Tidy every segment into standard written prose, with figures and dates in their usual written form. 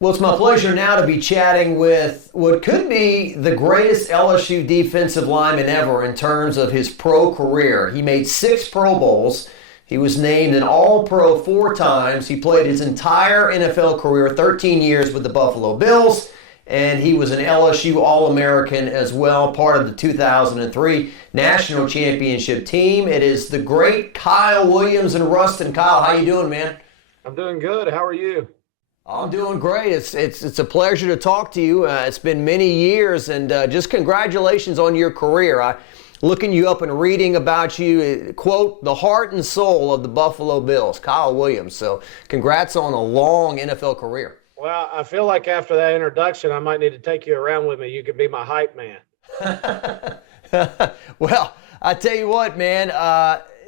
Well, it's my pleasure now to be chatting with what could be the greatest LSU defensive lineman ever in terms of his pro career. He made six Pro Bowls. He was named an All Pro four times. He played his entire NFL career, 13 years with the Buffalo Bills, and he was an LSU All American as well, part of the 2003 National Championship team. It is the great Kyle Williams and Ruston. Kyle, how you doing, man? I'm doing good. How are you? I'm doing great. It's a pleasure to talk to you. It's been many years, and just congratulations on your career. Looking you up and reading about you, quote, the heart and soul of the Buffalo Bills, Kyle Williams. So congrats on a long NFL career. Well, I feel like after that introduction, I might need to take you around with me. You could be my hype man. Well, I tell you what, man,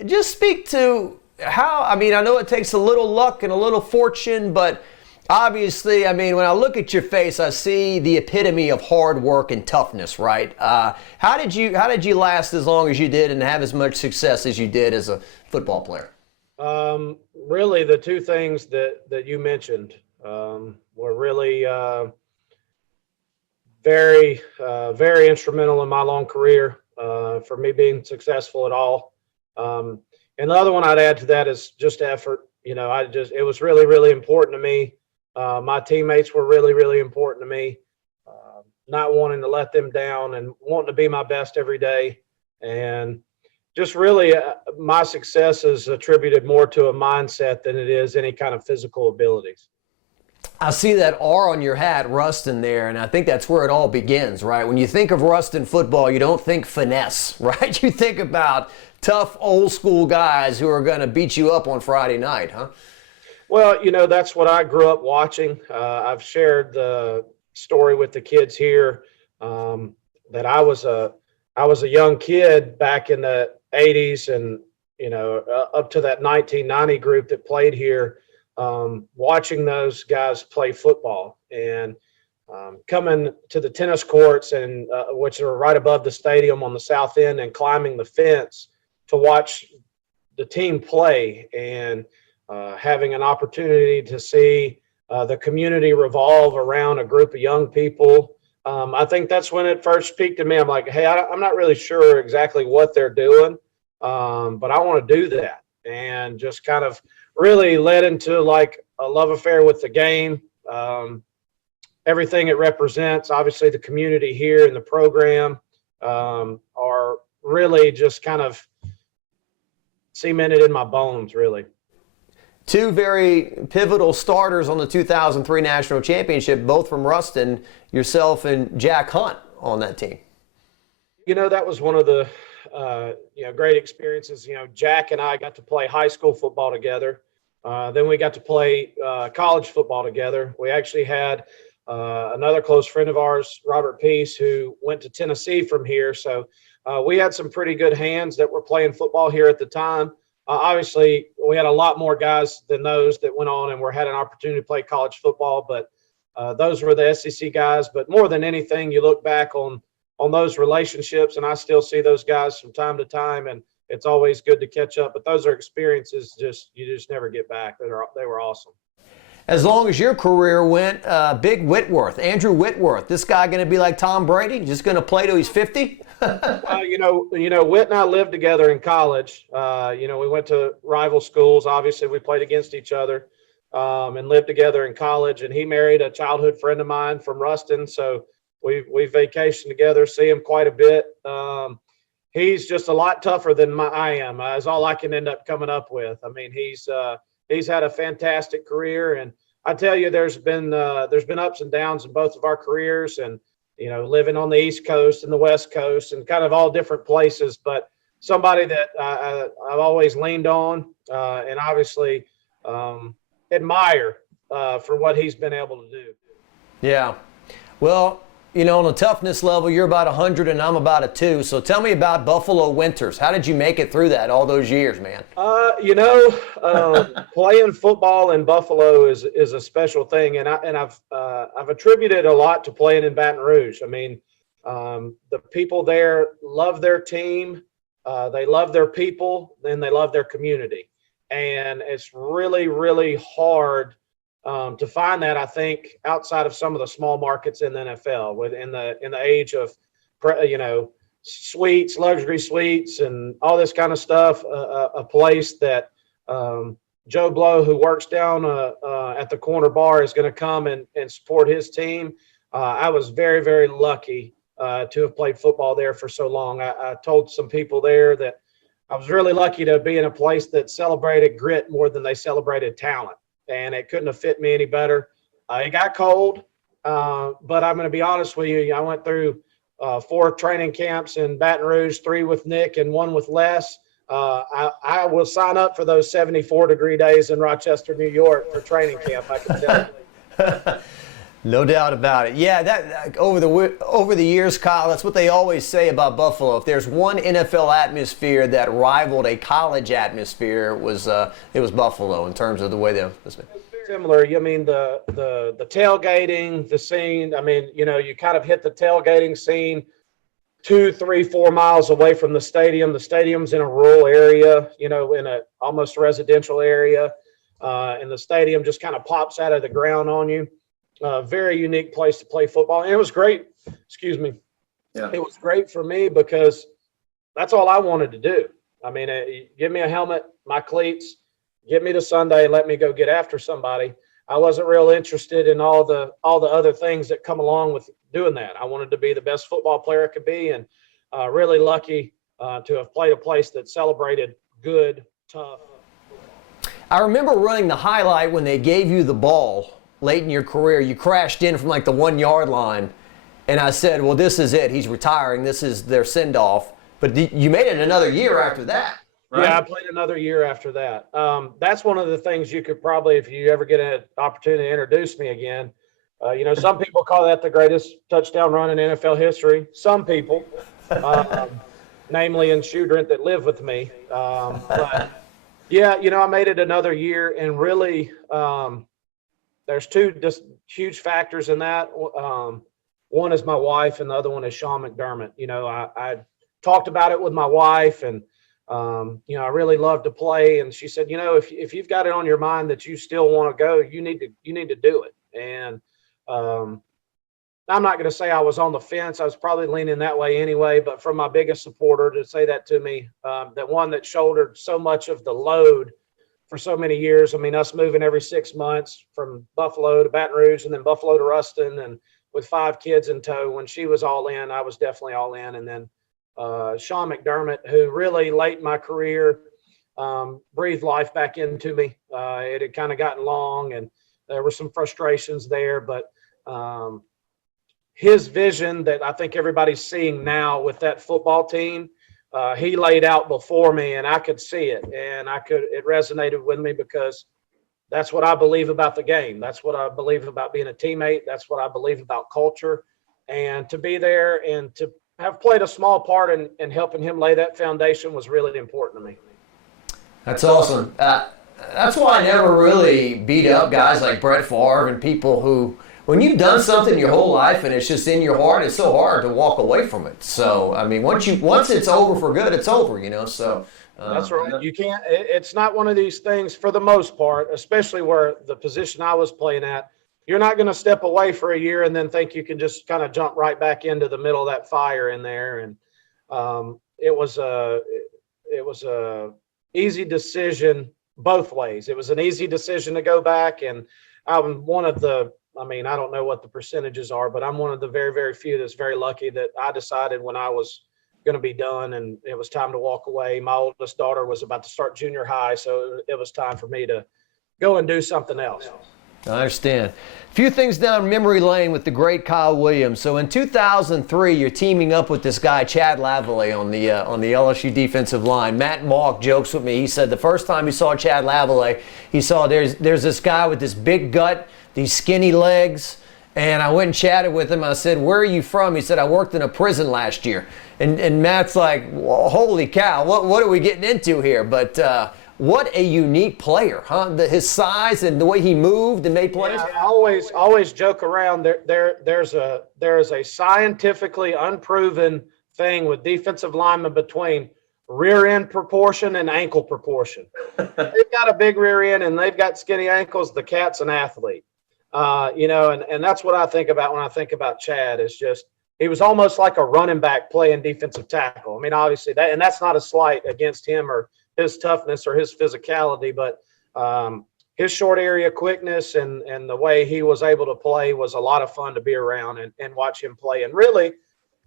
just speak to how, I know it takes a little luck and a little fortune, but obviously, when I look at your face, I see the epitome of hard work and toughness, right? How did you last as long as you did and have as much success as you did as a football player? Really, the two things that you mentioned were really very instrumental in my long career for me being successful at all. And the other one I'd add to that is just effort. It was really important to me. My teammates were really important to me. Not wanting to let them down and wanting to be my best every day. And just really, my success is attributed more to a mindset than it is any kind of physical abilities. I see that R on your hat, Ruston, there, and I think that's where it all begins, right? When you think of Ruston football, you don't think finesse, right? You think about tough, old school guys who are going to beat you up on Friday night, huh? Well, that's what I grew up watching. I've shared the story with the kids here that I was a young kid back in the 80s and, up to that 1990 group that played here, watching those guys play football and coming to the tennis courts and which are right above the stadium on the south end and climbing the fence to watch the team play and having an opportunity to see the community revolve around a group of young people. I think that's when it first peaked in me. I'm like, hey, I'm not really sure exactly what they're doing, but I want to do that. And just kind of really led into like a love affair with the game, everything it represents. Obviously, the community here and the program are really just kind of cemented in my bones, really. Two very pivotal starters on the 2003 National Championship, both from Ruston, yourself and Jack Hunt on that team. That was one of the great experiences. Jack and I got to play high school football together. Then we got to play college football together. We actually had another close friend of ours, Robert Peace, who went to Tennessee from here. So we had some pretty good hands that were playing football here at the time. Obviously, we had a lot more guys than those that went on and had an opportunity to play college football, but those were the SEC guys. But more than anything, you look back on those relationships, and I still see those guys from time to time, and it's always good to catch up. But those are experiences you just never get back. They were awesome. As long as your career went, Big Whitworth, Andrew Whitworth, this guy going to be like Tom Brady, just going to play till he's 50? Well, Whit and I lived together in college. We went to rival schools. Obviously, we played against each other and lived together in college. And he married a childhood friend of mine from Ruston, so we vacationed together, see him quite a bit. He's just a lot tougher than I am. Is all I can end up coming up with. He's had a fantastic career, and I tell you, there's been ups and downs in both of our careers, and living on the East Coast and the West Coast and kind of all different places, but somebody that I've always leaned on and obviously admire for what he's been able to do. Yeah. Well, on the toughness level, you're about 100 and I'm about a 2. So tell me about Buffalo winters. How did you make it through that all those years, man? Playing football in Buffalo is a special thing, and I've attributed a lot to playing in Baton Rouge. The people there love their team, they love their people, and they love their community, and it's really hard to find that, I think, outside of some of the small markets in the NFL, in the age of, suites, luxury suites, and all this kind of stuff, a place that Joe Blow, who works down at the corner bar, is going to come and support his team. I was very, very lucky to have played football there for so long. I told some people there that I was really lucky to be in a place that celebrated grit more than they celebrated talent, and it couldn't have fit me any better. It got cold, but I'm going to be honest with you. I went through 4 training camps in Baton Rouge, 3 with Nick and 1 with Les. I will sign up for those 74-degree days in Rochester, New York for training camp, I can tell you. No doubt about it. Yeah, that over the years, Kyle, that's what they always say about Buffalo. If there's one NFL atmosphere that rivaled a college atmosphere, it was Buffalo in terms of the way they. Similar. I mean, the tailgating, the scene. I mean, you kind of hit the tailgating scene 2, 3, 4 miles away from the stadium. The stadium's in a rural area, in a almost residential area, and the stadium just kind of pops out of the ground on you. Very unique place to play football. And it was great. Excuse me. Yeah. It was great for me because that's all I wanted to do. I mean, give me a helmet, my cleats, get me to Sunday, let me go get after somebody. I wasn't real interested in all the other things that come along with doing that. I wanted to be the best football player I could be, and really lucky to have played a place that celebrated good, tough. I remember running the highlight when they gave you the ball late in your career. You crashed in from like the 1-yard line, and I said, well, this is it. He's retiring. This is their send-off. But you made it another year after that, right? Yeah, I played another year after that. That's one of the things you could probably, if you ever get an opportunity to introduce me again, some people call that the greatest touchdown run in NFL history. Some people, namely in Shudrint that live with me. But yeah, I made it another year, and really, there's 2 just huge factors in that. One is my wife, and the other one is Sean McDermott. I talked about it with my wife, and I really love to play. And she said, if you've got it on your mind that you still want to go, you need to do it. And I'm not going to say I was on the fence. I was probably leaning that way anyway. But from my biggest supporter to say that to me, that one that shouldered so much of the load for so many years. I mean, us moving every 6 months from Buffalo to Baton Rouge and then Buffalo to Ruston, and with 5 kids in tow. When she was all in, I was definitely all in. And then Sean McDermott, who really late in my career breathed life back into me. It had kind of gotten long, and there were some frustrations there, but his vision that I think everybody's seeing now with that football team, he laid out before me, and I could see it, and it resonated with me because that's what I believe about the game. That's what I believe about being a teammate. That's what I believe about culture. And to be there and to have played a small part in helping him lay that foundation was really important to me. That's awesome. That's why I never really beat up guys like Brett Favre and people who, when you've done something your whole life and it's just in your heart, it's so hard to walk away from it. So, I mean, once it's over for good, it's over, so. That's right. You can't, it's not one of these things for the most part, especially where the position I was playing at. You're not going to step away for a year and then think you can just kind of jump right back into the middle of that fire in there. And it was a easy decision both ways. It was an easy decision to go back, and I'm one of the, I don't know what the percentages are, but I'm one of the very, very few that's very lucky that I decided when I was going to be done and it was time to walk away. My oldest daughter was about to start junior high, so it was time for me to go and do something else. I understand. A few things down memory lane with the great Kyle Williams. So in 2003, you're teaming up with this guy, Chad Lavallee, on the LSU defensive line. Matt Malk jokes with me. He said the first time he saw Chad Lavallee, he saw there's this guy with this big gut, these skinny legs, and I went and chatted with him. I said, where are you from? He said, I worked in a prison last year. And Matt's like, well, holy cow, what are we getting into here? But what a unique player, huh? His size and the way he moved and made plays. Yeah, I always joke around. There's a scientifically unproven thing with defensive linemen between rear end proportion and ankle proportion. They've got a big rear end and they've got skinny ankles. The cat's an athlete, and that's what I think about when I think about Chad. Is just he was almost like a running back playing defensive tackle. I mean, obviously that's not a slight against him or his toughness or his physicality, but his short area quickness and the way he was able to play was a lot of fun to be around and watch him play. And really,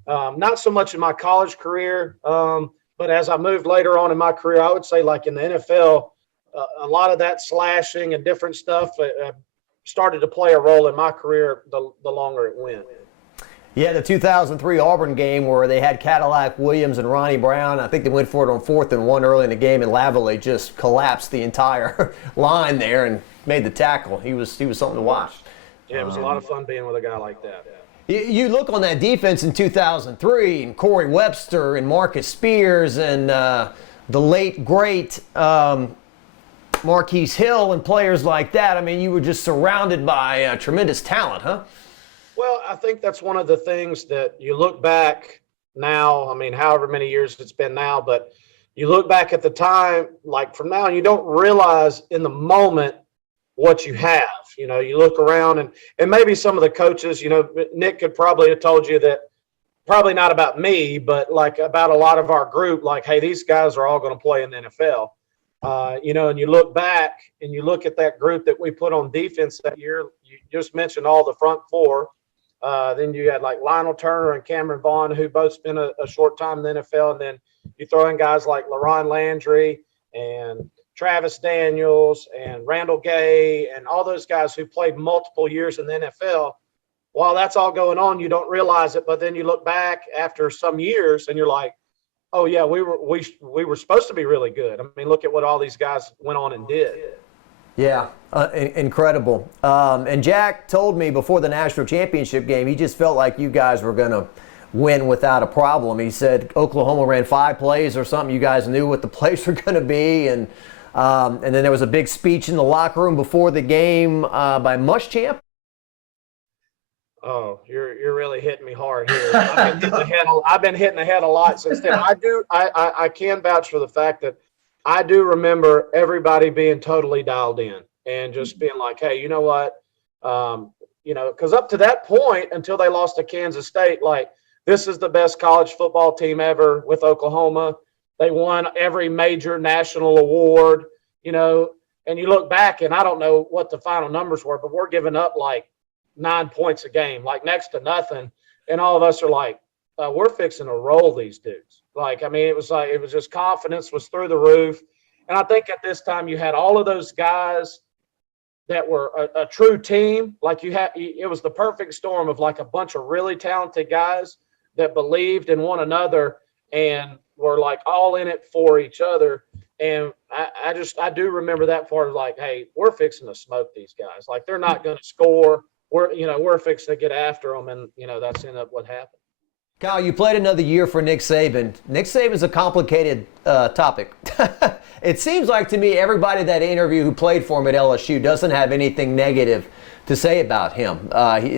not so much in my college career, but as I moved later on in my career, I would say like in the NFL, a lot of that slashing and different stuff started to play a role in my career the longer it went. Yeah, the 2003 Auburn game where they had Cadillac Williams and Ronnie Brown. I think they went for it on 4th and 1 early in the game, and Lavallee just collapsed the entire line there and made the tackle. He was something to watch. Yeah, it was a lot of fun being with a guy like that. You look on that defense in 2003, and Corey Webster and Marcus Spears and the late, great Marquise Hill and players like that. I mean, you were just surrounded by tremendous talent, huh? Well, I think that's one of the things that you look back now, I mean, however many years it's been now, but you look back at the time, like from now, and you don't realize in the moment what you have. You look around and maybe some of the coaches, Nick could probably have told you that, probably not about me, but like about a lot of our group, like, hey, these guys are all going to play in the NFL. And you look back and you look at that group that we put on defense that year. You just mentioned all the front four. Then you had like Lionel Turner and Cameron Vaughn, who both spent a short time in the NFL. And then you throw in guys like LaRon Landry and Travis Daniels and Randall Gay and all those guys who played multiple years in the NFL. While that's all going on, you don't realize it. But then you look back after some years and you're like, oh yeah, we were supposed to be really good. I mean, look at what all these guys went on and did. Yeah, incredible. And Jack told me before the national championship game, he just felt like you guys were going to win without a problem. He said Oklahoma ran 5 plays or something. You guys knew what the plays were going to be. And then there was a big speech in the locker room before the game by Muschamp. Oh, you're really hitting me hard here. I've been hitting the head a lot since then. I can vouch for the fact that I do remember everybody being totally dialed in and just being like, hey, you know what? Because up to that point, until they lost to Kansas State, like, this is the best college football team ever with Oklahoma. They won every major national award, and you look back, and I don't know what the final numbers were, but we're giving up like 9 points a game, like next to nothing. And all of us are like, we're fixing to roll these dudes. Like, I mean, it was just confidence was through the roof. And I think at this time you had all of those guys that were a true team. Like it was the perfect storm of like a bunch of really talented guys that believed in one another and were like all in it for each other. And I do remember that part of like, hey, we're fixing to smoke these guys. Like, they're not going to score. We're fixing to get after them. And, that's ended up what happened. Kyle, you played another year for Nick Saban. Nick Saban's a complicated topic. It seems like to me everybody that interview who played for him at LSU doesn't have anything negative to say about him.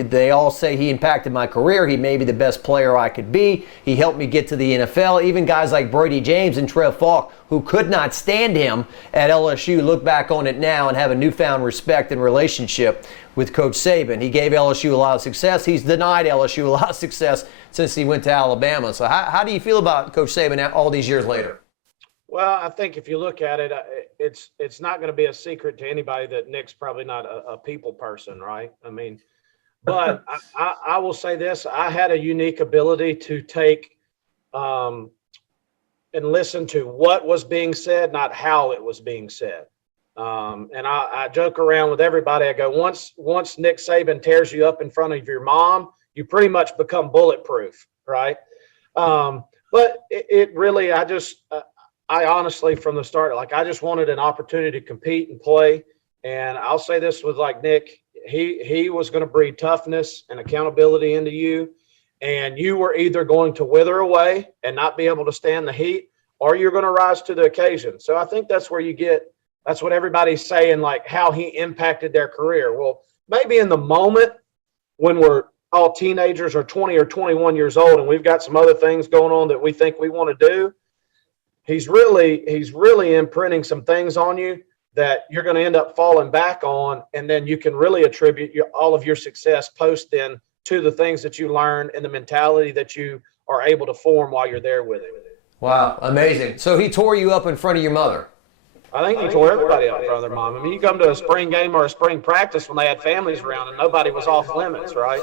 They all say he impacted my career. He made me the best player I could be. He helped me get to the NFL. Even guys like Brady James and Trev Falk, who could not stand him at LSU, look back on it now and have a newfound respect and relationship with Coach Saban. He gave LSU a lot of success. He's denied LSU a lot of success since he went to Alabama. So how do you feel about Coach Saban all these years later? Well, I think if you look at it, it's not going to be a secret to anybody that Nick's probably not a people person, right? I mean, but I will say this. I had a unique ability to take and listen to what was being said, not how it was being said. And I joke around with everybody. I go, once Nick Saban tears you up in front of your mom, you pretty much become bulletproof, right? But it really, I honestly, from the start, like, I just wanted an opportunity to compete and play. And I'll say this with like Nick, he was going to breed toughness and accountability into you. And you were either going to wither away and not be able to stand the heat, or you're going to rise to the occasion. So I think that's where that's what everybody's saying, like how he impacted their career. Well, maybe in the moment when we're all teenagers or 20 or 21 years old and we've got some other things going on that we think we want to do, he's really imprinting some things on you that you're going to end up falling back on, and then you can really attribute all of your success post then to the things that you learn and the mentality that you are able to form while you're there with him. Wow, amazing. So he tore you up in front of your mother. I think he tore everybody up in front of their mom. I mean, you come to a spring game or a spring practice when they had families around and nobody was off limits, right?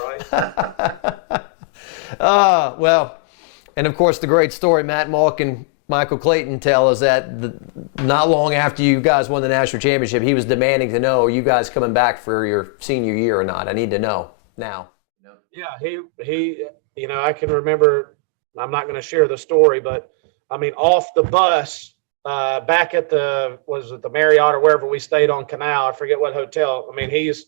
Well, and of course the great story Matt Malk and Michael Clayton tell us that not long after you guys won the national championship, he was demanding to know, are you guys coming back for your senior year or not? I need to know now. Yeah, he I can remember, I'm not going to share the story, but I mean, off the bus, back at the Marriott or wherever we stayed on Canal, I forget what hotel. I mean, he's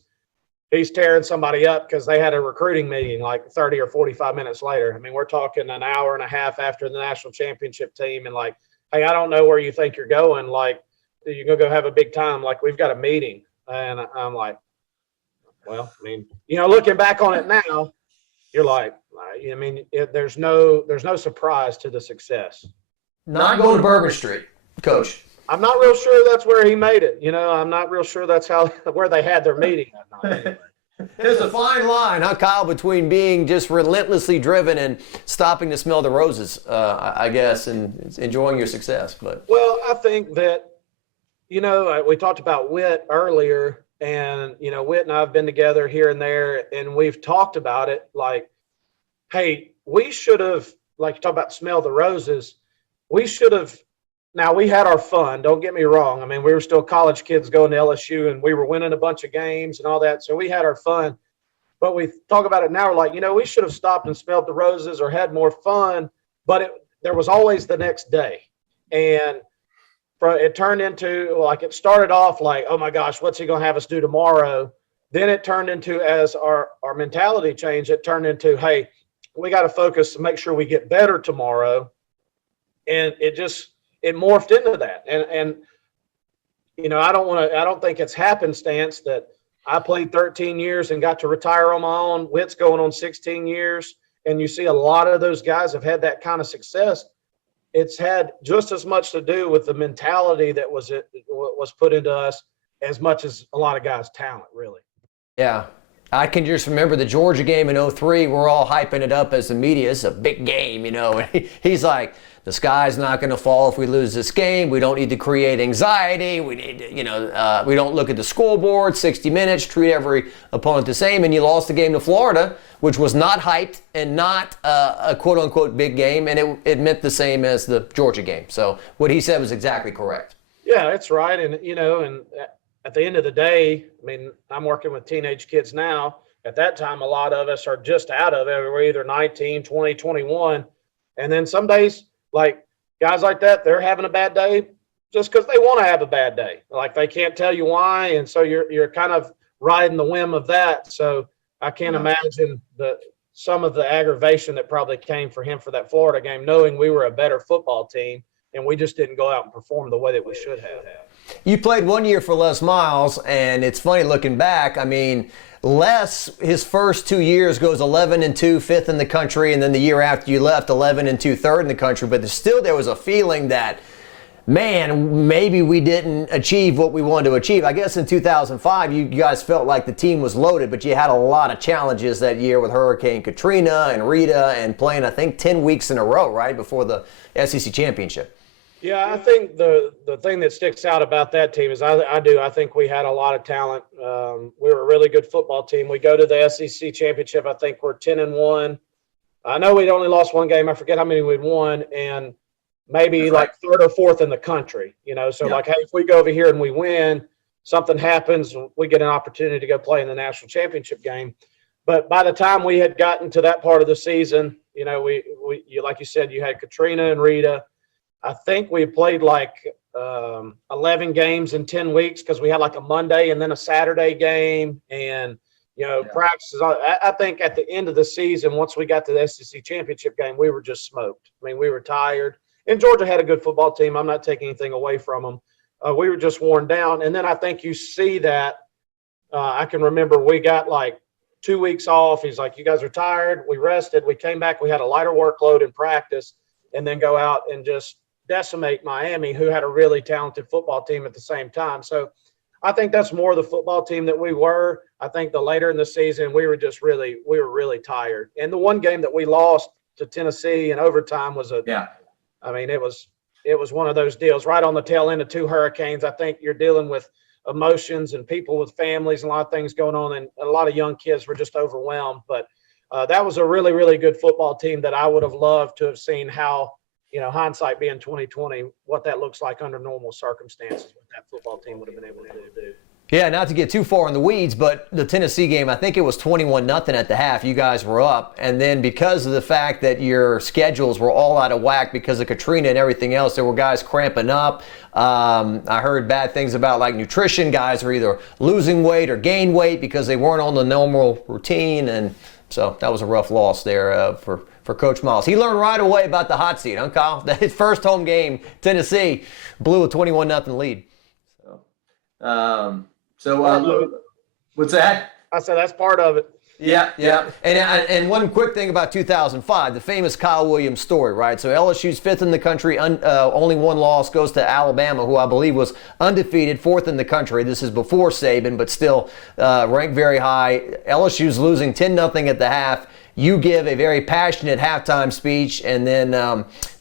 tearing somebody up because they had a recruiting meeting like 30 or 45 minutes later. I mean, we're talking an hour and a half after the national championship team, and like, hey, I don't know where you think you're going. Like, you're going to go have a big time. Like, we've got a meeting. And I'm like, well, I mean, looking back on it now, you're like, I mean, there's no surprise to the success. Not going to Bourbon Street, Coach. I'm not real sure that's where he made it. I'm not real sure that's where they had their meeting that night. Anyway. There's a fine line, huh, Kyle, between being just relentlessly driven and stopping to smell the roses, I guess, and enjoying your success. But I think that, we talked about Whit earlier, and, Whit and I have been together here and there, and we've talked about it like, hey, we should have, like you talk about smell the roses, we should have. Now, we had our fun, don't get me wrong. I mean, we were still college kids going to LSU, and we were winning a bunch of games and all that, so we had our fun. But we talk about it now, we're like, we should have stopped and smelled the roses or had more fun, but there was always the next day. And it turned into, like, it started off like, oh, my gosh, what's he going to have us do tomorrow? Then it turned into, as our mentality changed, it turned into, hey, we got to focus to make sure we get better tomorrow. And it morphed into that. And I don't think it's happenstance that I played 13 years and got to retire on my own. Whit's going on 16 years. And you see a lot of those guys have had that kind of success. It's had just as much to do with the mentality that was put into us as much as a lot of guys' talent, really. Yeah. I can just remember the Georgia game in 2003. We're all hyping it up as the media. It's a big game, And he's like, the sky's not going to fall if we lose this game. We don't need to create anxiety. We need to, we don't look at the scoreboard, 60 minutes, treat every opponent the same. And you lost the game to Florida, which was not hyped and not a quote-unquote big game. And it meant the same as the Georgia game. So what he said was exactly correct. Yeah, that's right. And, and at the end of the day, I mean, I'm working with teenage kids now. At that time, a lot of us are just out of it. We're either 19, 20, 21. And then some days, like guys like that, they're having a bad day just because they want to have a bad day. Like they can't tell you why. And so you're kind of riding the whim of that. So I can't imagine some of the aggravation that probably came for him for that Florida game, knowing we were a better football team and we just didn't go out and perform the way that we should have. You played 1 year for Les Miles, and it's funny looking back. I mean, Les, his first 2 years goes 11-2, fifth in the country, and then the year after you left, 11-2, third in the country. But there was a feeling that, man, maybe we didn't achieve what we wanted to achieve. I guess in 2005, you guys felt like the team was loaded, but you had a lot of challenges that year with Hurricane Katrina and Rita and playing, I think, 10 weeks in a row, right, before the SEC championship. Yeah, I think the thing that sticks out about that team is I think we had a lot of talent. We were a really good football team. We go to the SEC championship. I think we're 10-1. I know we'd only lost one game. I forget how many we'd won, and maybe like third or fourth in the country. So like, hey, if we go over here and we win, something happens, we get an opportunity to go play in the national championship game. But by the time we had gotten to that part of the season, we like you said, you had Katrina and Rita. I think we played like 11 games in 10 weeks because we had like a Monday and then a Saturday game and, practices. I think at the end of the season, once we got to the SEC championship game, we were just smoked. I mean, we were tired. And Georgia had a good football team. I'm not taking anything away from them. We were just worn down. And then I think you see that. I can remember we got like 2 weeks off. He's like, you guys are tired. We rested. We came back. We had a lighter workload in practice and then go out and just decimate Miami, who had a really talented football team at the same time. So I think that's more the football team that we were. I think the later in the season, we were really tired. And the one game that we lost to Tennessee in overtime was I mean, it was one of those deals right on the tail end of two hurricanes. I think you're dealing with emotions and people with families and a lot of things going on, and a lot of young kids were just overwhelmed. But that was a really, really good football team that I would have loved to have seen how, hindsight being 2020, what that looks like under normal circumstances, what that football team would have been able to do. Yeah, not to get too far in the weeds, but the Tennessee game, I think it was 21-0 at the half. You guys were up. And then because of the fact that your schedules were all out of whack because of Katrina and everything else, there were guys cramping up. I heard bad things about like nutrition. Guys were either losing weight or gain weight because they weren't on the normal routine. And so that was a rough loss there for Coach Miles. He learned right away about the hot seat, huh, Kyle? His first home game, Tennessee, blew a 21-0 lead. What's that? I said that's part of it. Yeah. And one quick thing about 2005, the famous Kyle Williams story, right? So LSU's fifth in the country, only one loss goes to Alabama, who I believe was undefeated, fourth in the country. This is before Saban, but still ranked very high. LSU's losing 10-0 at the half. You give a very passionate halftime speech, and then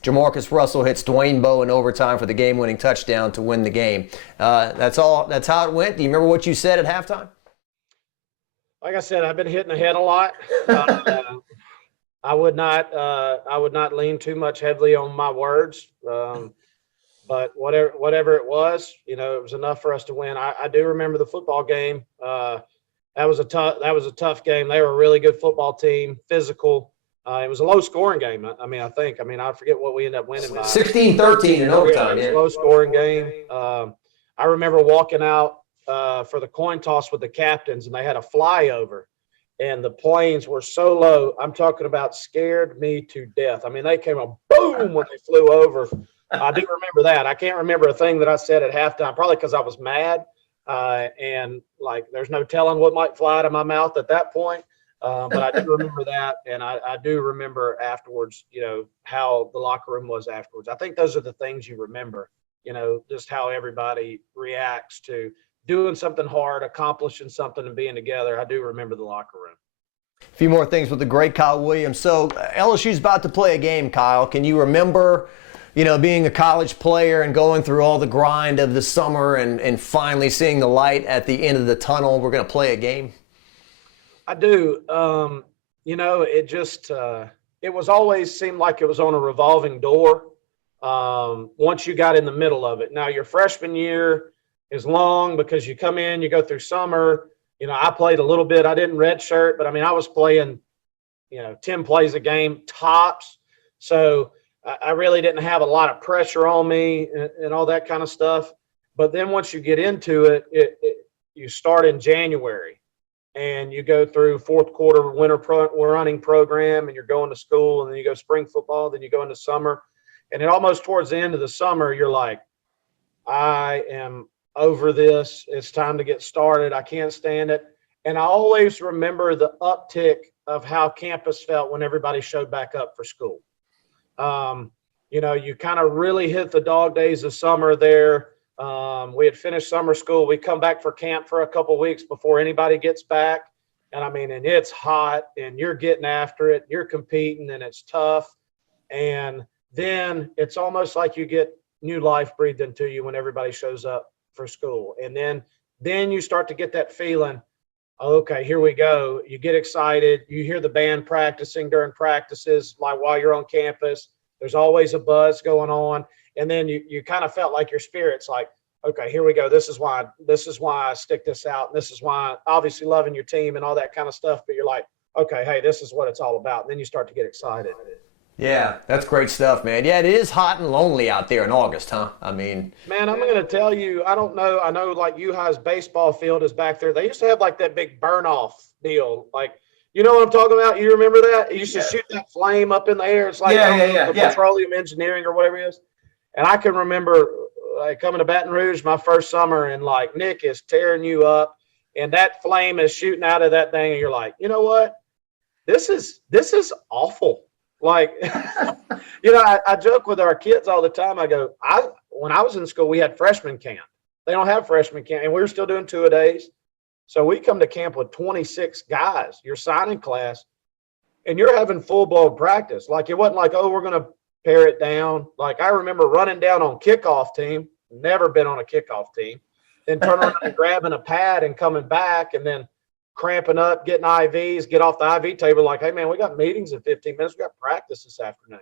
Jamarcus Russell hits Dwayne Bowe in overtime for the game-winning touchdown to win the game. That's all. That's how it went. Do you remember what you said at halftime? Like I said, I've been hitting the head a lot. I would not lean too much heavily on my words. But whatever it was, it was enough for us to win. I do remember the football game. That was a tough game. They were a really good football team, physical. It was a low-scoring game. I forget what we ended up winning by. 16-13 in overtime. Yeah, it was a low-scoring game. I remember walking out for the coin toss with the captains, and they had a flyover, and the planes were so low. I'm talking about scared me to death. I mean, they came a boom when they flew over. I do remember that. I can't remember a thing that I said at halftime, probably because I was mad. And like, there's no telling what might fly out of my mouth at that point. But I do remember that. And I do remember afterwards, how the locker room was afterwards. I think those are the things you remember, just how everybody reacts to doing something hard, accomplishing something, and being together. I do remember the locker room. A few more things with the great Kyle Williams. So LSU's about to play a game, Kyle. Can you remember being a college player and going through all the grind of the summer and finally seeing the light at the end of the tunnel? We're going to play a game. I do. It just, it was always seemed like it was on a revolving door once you got in the middle of it. Now, your freshman year is long because you come in, you go through summer. I played a little bit. I didn't redshirt, but I was playing, 10 plays a game tops. So I really didn't have a lot of pressure on me and all that kind of stuff. But then once you get into it, you start in January and you go through fourth quarter winter running program, and you're going to school, and then you go spring football, then you go into summer. And then almost towards the end of the summer, you're like, I am over this. It's time to get started. I can't stand it. And I always remember the uptick of how campus felt when everybody showed back up for school. You kind of really hit the dog days of summer there. We had finished summer school. We come back for camp for a couple of weeks before anybody gets back. And and it's hot, and you're getting after it. You're competing, and it's tough. And then it's almost like you get new life breathed into you when everybody shows up for school. And then you start to get that feeling, okay, here we go. You get excited. You hear the band practicing during practices, like while you're on campus. There's always a buzz going on. And then you kind of felt like your spirit's like, okay, here we go. This is why I stick this out. And this is why, obviously loving your team and all that kind of stuff. But you're like, okay, hey, this is what it's all about. And then you start to get excited. Yeah, that's great stuff, man. Yeah, it is hot and lonely out there in August, huh? Man, I'm going to tell you, I don't know. I know like U-High's baseball field is back there. They used to have like that big burn off deal. Like, you know what I'm talking about? You remember that? You used to shoot that flame up in the air. It's like petroleum engineering or whatever it is. And I can remember like coming to Baton Rouge my first summer, and like Nick is tearing you up, and that flame is shooting out of that thing, and you're like, you know what? This is awful. Like, I joke with our kids all the time. I go, when I was in school, we had freshman camp. They don't have freshman camp, and we were still doing 2-a-days. So we come to camp with 26 guys. You're signing class, and you're having full blown practice. Like, it wasn't like, oh, we're going to pare it down. Like, I remember running down on kickoff team. Never been on a kickoff team. Then turning around and grabbing a pad and coming back, and then cramping up, getting IVs, get off the IV table. Like, hey man, we got meetings in 15 minutes. We got practice this afternoon.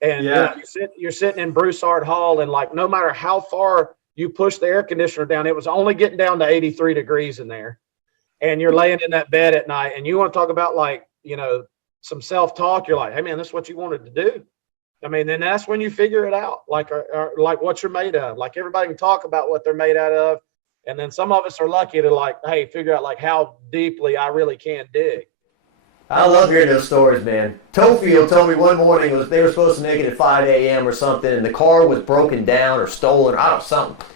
And you're sitting in Broussard Hall, and like, no matter how far you push the air conditioner down, it was only getting down to 83 degrees in there. And you're laying in that bed at night, and you want to talk about like, some self-talk. You're like, hey man, this is what you wanted to do. I mean, then that's when you figure it out, like, or like what you're made of. Like, everybody can talk about what they're made out of. And then some of us are lucky to like, hey, figure out like how deeply I really can dig. I love hearing those stories, man. Tofield told me one morning they were supposed to make it at 5 a.m. or something, and the car was broken down or stolen, or I don't know, something.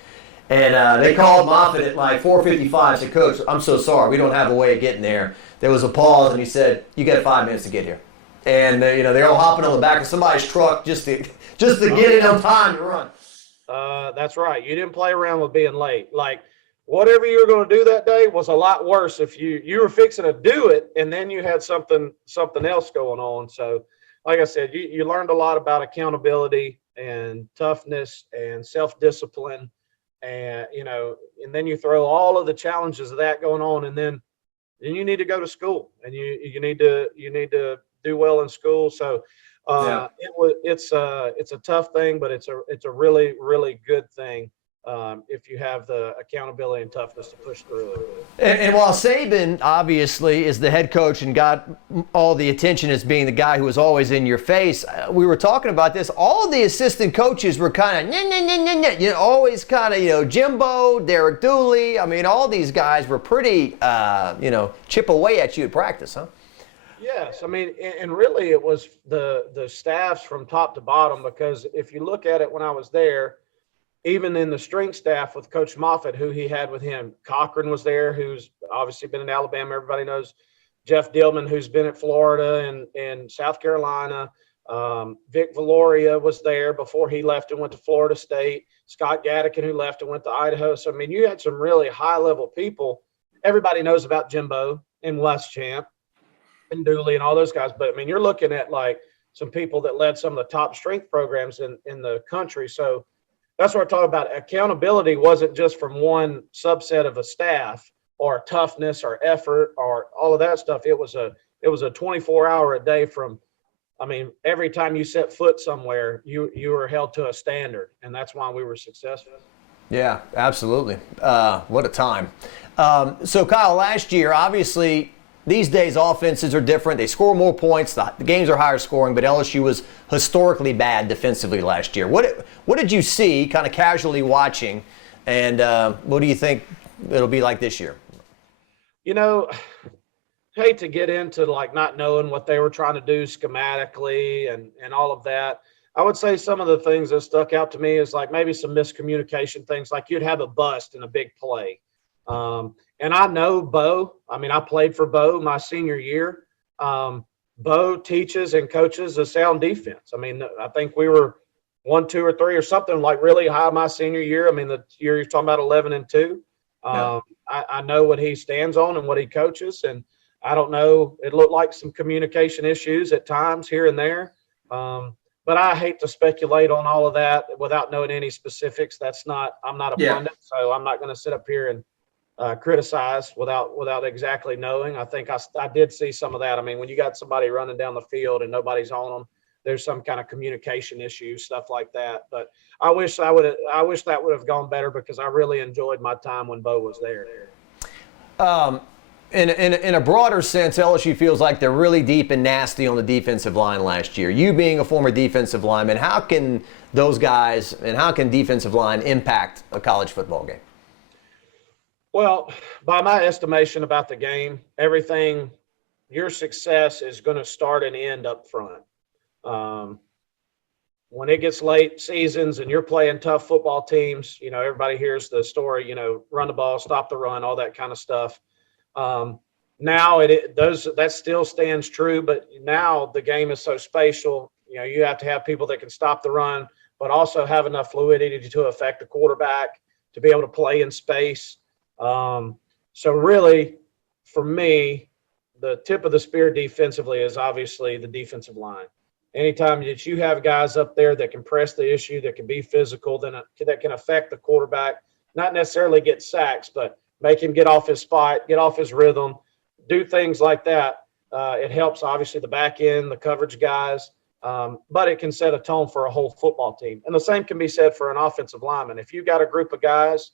And they called Moffitt at like 4:55. Said, Coach, I'm so sorry, we don't have a way of getting there. There was a pause, and he said, you got 5 minutes to get here. And they're all hopping on the back of somebody's truck just to get it on time to run. That's right. You didn't play around with being late. Like, whatever you were going to do that day was a lot worse if you were fixing to do it and then you had something else going on. So, like I said, you learned a lot about accountability and toughness and self-discipline, and and then you throw all of the challenges of that going on, and then you need to go to school, and you need to do well in school. So it's a tough thing, but it's a really, really good thing if you have the accountability and toughness to push through it. And while Saban obviously is the head coach and got all the attention as being the guy who was always in your face, we were talking about this. All of the assistant coaches were kind of always kind of Jimbo, Derek Dooley. I mean, all these guys were pretty chip away at you at practice, huh? Yes, I mean, and really it was the staffs from top to bottom, because if you look at it when I was there, even in the strength staff with Coach Moffitt, who he had with him, Cochran was there, who's obviously been in Alabama. Everybody knows Jeff Dillman, who's been at Florida and South Carolina. Vic Valoria was there before he left and went to Florida State. Scott Gattikin, who left and went to Idaho. So, I mean, you had some really high-level people. Everybody knows about Jimbo and Leschamp and Dooley and all those guys. But, I mean, you're looking at, like, some people that led some of the top strength programs in the country. So, that's what we're talking about. Accountability wasn't just from one subset of a staff or toughness or effort or all of that stuff. It was a 24-hour a day from, I mean, every time you set foot somewhere, you were held to a standard, and that's why we were successful. Yeah, absolutely. What a time. So, Kyle, last year, obviously, these days offenses are different. They score more points. The games are higher scoring, but LSU was historically bad defensively last year. What did you see kind of casually watching, and what do you think it'll be like this year? Hate to get into like not knowing what they were trying to do schematically and all of that. I would say some of the things that stuck out to me is like maybe some miscommunication things, like you'd have a bust in a big play. And I know Bo. I mean, I played for Bo my senior year. Bo teaches and coaches a sound defense. I mean, I think we were 1, 2, or 3 or something like really high my senior year. I mean, the year you're talking about 11-2. I know what he stands on and what he coaches, and I don't know. It looked like some communication issues at times here and there. But I hate to speculate on all of that without knowing any specifics. I'm not a pundit, so I'm not going to sit up here and criticize without exactly knowing. I think I did see some of that. I mean, when you got somebody running down the field and nobody's on them, there's some kind of communication issue, stuff like that. But I wish that would have gone better, because I really enjoyed my time when Bo was there. In a broader sense, LSU feels like they're really deep and nasty on the defensive line last year. You being a former defensive lineman, how can those guys and how can defensive line impact a college football game? Well, by my estimation about the game, your success is going to start and end up front. When it gets late seasons and you're playing tough football teams, everybody hears the story, run the ball, stop the run, all that kind of stuff. Now that still stands true, but now the game is so spatial. You have to have people that can stop the run, but also have enough fluidity to affect the quarterback to be able to play in space. So really, for me, the tip of the spear defensively is obviously the defensive line. Anytime that you have guys up there that can press the issue, that can be physical, that can affect the quarterback, not necessarily get sacks, but make him get off his spot, get off his rhythm, do things like that. It helps, obviously, the back end, the coverage guys, but it can set a tone for a whole football team. And the same can be said for an offensive lineman. If you've got a group of guys,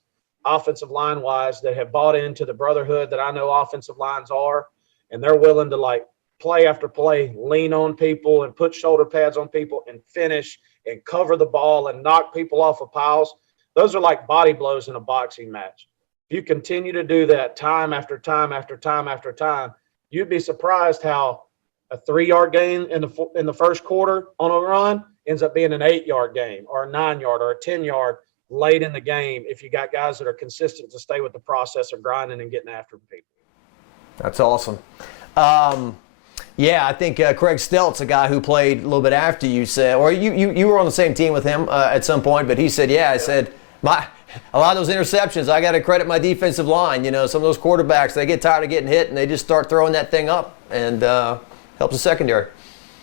offensive line-wise, that have bought into the brotherhood that I know offensive lines are, and they're willing to, like, play after play, lean on people and put shoulder pads on people and finish and cover the ball and knock people off of piles, those are like body blows in a boxing match. If you continue to do that time after time after time after time, you'd be surprised how a 3-yard gain in the first quarter on a run ends up being an 8-yard game or a 9-yard or a 10-yard late in the game if you got guys that are consistent to stay with the process of grinding and getting after people. That's awesome. Yeah, I think Craig Stelt's a guy who played a little bit after you said, or you were on the same team with him at some point, but he said, I said, a lot of those interceptions, I got to credit my defensive line. Some of those quarterbacks, they get tired of getting hit and they just start throwing that thing up and helps the secondary.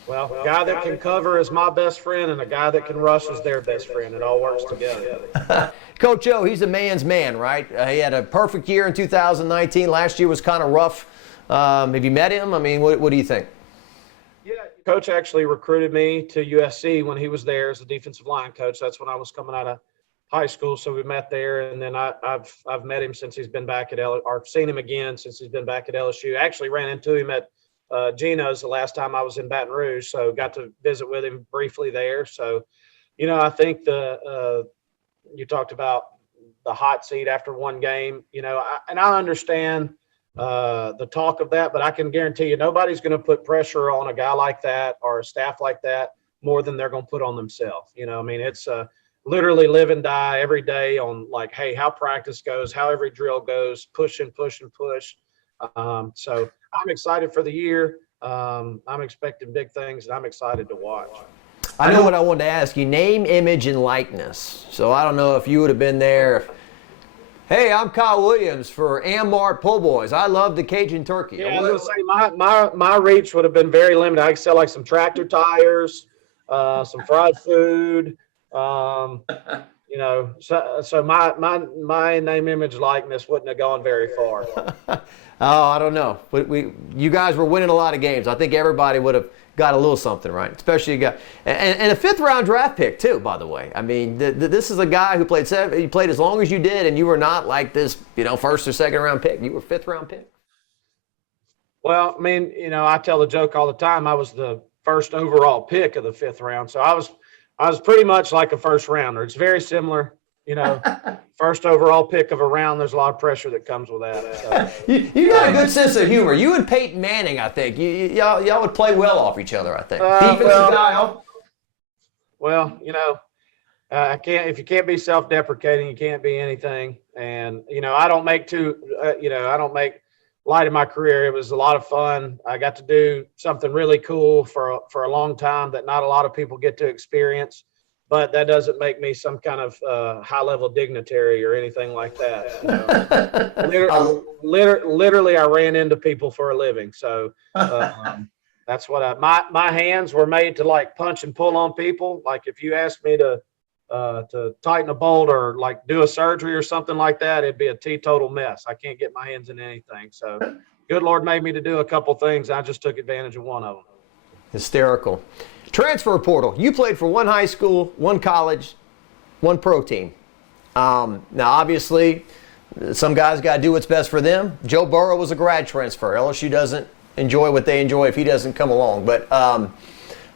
Well, a guy that can cover is my best friend, and a guy that can rush is their best friend. It all works together. Coach O, he's a man's man, right? He had a perfect year in 2019. Last year was kind of rough. Have you met him? I mean, what do you think? Yeah, Coach actually recruited me to USC when he was there as a defensive line coach. That's when I was coming out of high school, so we met there, and then I've met him since he's been back at or seen him again since he's been back at LSU. I actually ran into him at Gino's the last time I was in Baton Rouge, so got to visit with him briefly there. So, I think you talked about the hot seat after one game, and I understand the talk of that, but I can guarantee you nobody's going to put pressure on a guy like that or a staff like that more than they're going to put on themselves. It's literally live and die every day on, like, hey, how practice goes, how every drill goes, push and push and push. So I'm excited for the year. I'm expecting big things, and I'm excited to watch. I know what I wanted to ask you. Name, image, and likeness. So I don't know if you would have been there. Hey, I'm Kyle Williams for Ammart Po' Boys. I love the Cajun turkey. Yeah, I was going to say, my reach would have been very limited. I could sell like some tractor tires, some fried food. So my name, image, likeness wouldn't have gone very far. Oh, I don't know. You guys were winning a lot of games. I think everybody would have got a little something, right? Especially a guy, and a 5th-round draft pick too, by the way. I mean, this is a guy who played he played as long as you did, and you were not like this, 1st or 2nd-round pick. You were 5th-round pick. Well, I mean, I tell the joke all the time. I was the 1st overall pick of the 5th round, so I was pretty much like a 1st rounder. It's very similar. 1st overall pick of a round, there's a lot of pressure that comes with that. So. You got a good sense of humor. You and Peyton Manning, I think. Y'all would play well off each other, I think. Defensive guy. Well, I can't. If you can't be self-deprecating, you can't be anything. And I don't make light of my career. It was a lot of fun. I got to do something really cool for a long time that not a lot of people get to experience. But that doesn't make me some kind of high-level dignitary or anything like that. Literally, I ran into people for a living. So that's what my hands were made to, like, punch and pull on people. Like, if you asked me to tighten a bolt or, like, do a surgery or something like that, it'd be a teetotal mess. I can't get my hands in anything. So good Lord made me to do a couple things. I just took advantage of one of them. Hysterical. Transfer portal. You played for one high school, one college, one pro team. Now, obviously, some guys got to do what's best for them. Joe Burrow was a grad transfer. LSU doesn't enjoy what they enjoy if he doesn't come along. But,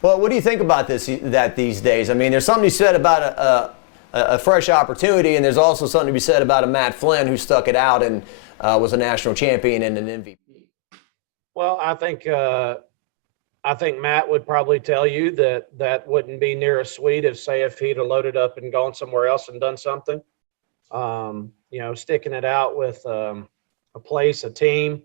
what do you think about that these days? I mean, there's something to be said about a fresh opportunity, and there's also something to be said about a Matt Flynn who stuck it out and was a national champion and an MVP. Well, I think Matt would probably tell you that wouldn't be near as sweet if he'd have loaded up and gone somewhere else and done something. Sticking it out with a place, a team,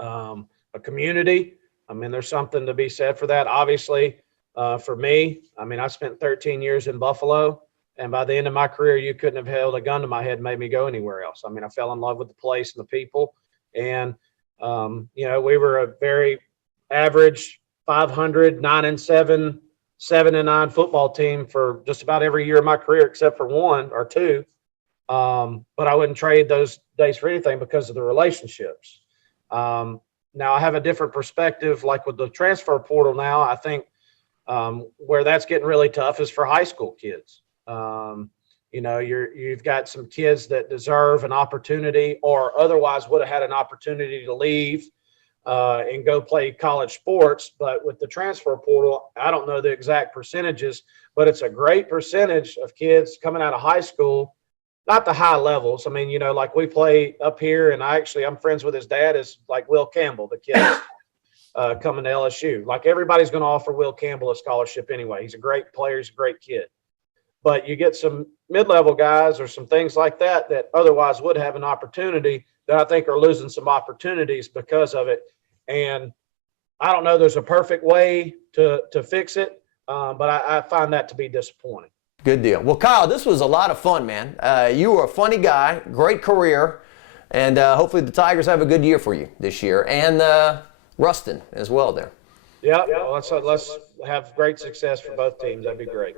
a community. I mean, there's something to be said for that. Obviously, for me, I mean, I spent 13 years in Buffalo, and by the end of my career, you couldn't have held a gun to my head and made me go anywhere else. I mean, I fell in love with the place and the people, and we were a very average 500, 9-7, 7-9 football team for just about every year of my career, except for one or two. But I wouldn't trade those days for anything because of the relationships. Now I have a different perspective, like with the transfer portal now. I think where that's getting really tough is for high school kids. You've got some kids that deserve an opportunity or otherwise would have had an opportunity to leave and go play college sports. But with the transfer portal, I don't know the exact percentages, but it's a great percentage of kids coming out of high school. Not the high levels. I mean, like we play up here, and I'm friends with his dad, is like Will Campbell, the kid coming to LSU. Like everybody's going to offer Will Campbell a scholarship anyway. He's a great player. He's a great kid. But you get some mid-level guys or some things like that that otherwise would have an opportunity that I think are losing some opportunities because of it. And I don't know there's a perfect way to fix it, but I find that to be disappointing. Good deal. Well, Kyle, this was a lot of fun, man. You were a funny guy, great career, and hopefully the Tigers have a good year for you this year, and Ruston as well there. Yeah, let's have great success for both teams. That'd be great.